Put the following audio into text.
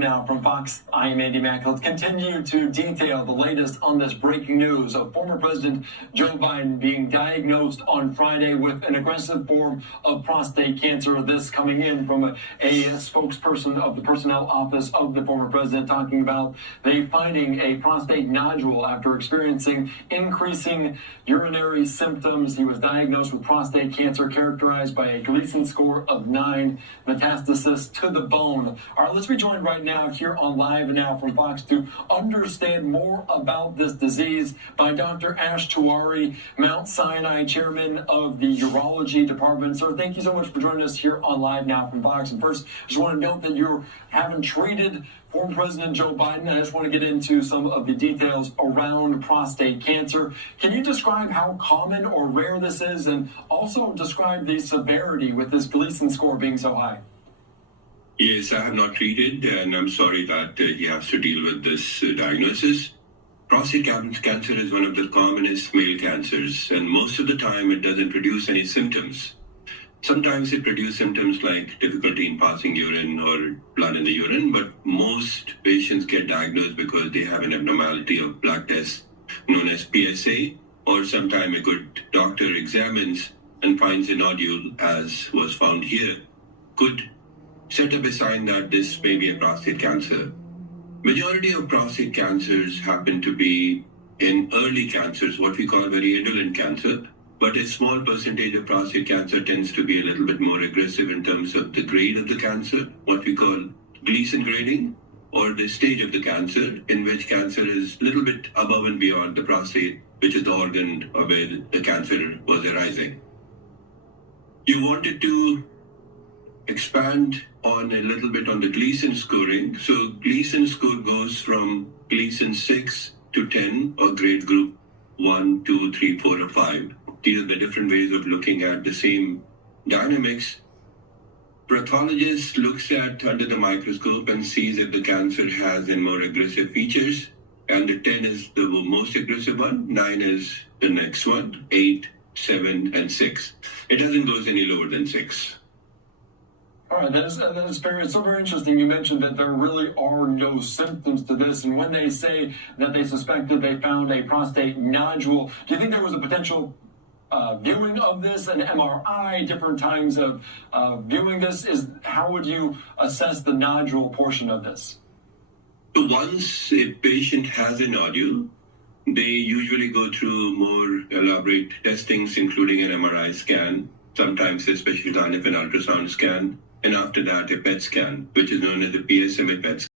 Now from Fox, I am Andy Mack. Let's continue to detail the latest on this breaking news of former President Joe Biden being diagnosed on Friday with an aggressive form of prostate cancer. This coming in from a spokesperson of the personnel office of the former president, talking about they finding a prostate nodule after experiencing increasing urinary symptoms. He was diagnosed with prostate cancer characterized by a Gleason score of 9, metastasis to the bone. All right, let's be joined right now here on Live Now from Fox to understand more about this disease by Dr. Ash Tewari, Mount Sinai chairman of the urology department. Sir, thank you so much for joining us here on Live Now from Fox. And first, I just want to note that you haven't treated former President Joe Biden. I just want to get into some of the details around prostate cancer. Can you describe how common or rare this is, and also describe the severity with this Gleason score being so high? Yes, I have not treated, and I'm sorry that he has to deal with this diagnosis. Prostate cancer is one of the commonest male cancers, and most of the time it doesn't produce any symptoms. Sometimes it produces symptoms like difficulty in passing urine or blood in the urine, but most patients get diagnosed because they have an abnormality of blood test known as PSA, or sometimes a good doctor examines and finds a nodule, as was found here, could set up a sign that this may be a prostate cancer. Majority of prostate cancers happen to be in early cancers, what we call very indolent cancer, but a small percentage of prostate cancer tends to be a little bit more aggressive in terms of the grade of the cancer, what we call Gleason grading, or the stage of the cancer, in which cancer is a little bit above and beyond the prostate, which is the organ where the cancer was arising. You wanted to expand on a little bit on the Gleason scoring. So Gleason score goes from Gleason 6 to 10, or grade group 1, 2, 3, 4, or 5. These are the different ways of looking at the same dynamics. Pathologist looks at under the microscope and sees if the cancer has a more aggressive features, and the 10 is the most aggressive one, 9 is the next one, 8, 7, and 6. It doesn't go any lower than 6. All right, that is very, it's so very interesting. You mentioned that there really are no symptoms to this, and when they say that they suspected they found a prostate nodule, do you think there was a potential viewing of this, an MRI, different times of viewing this? How would you assess the nodule portion of this? So once a patient has a nodule, they usually go through more elaborate testings, including an MRI scan, sometimes especially done if an ultrasound scan, and after that a PET scan, which is known as the PSMA PET scan.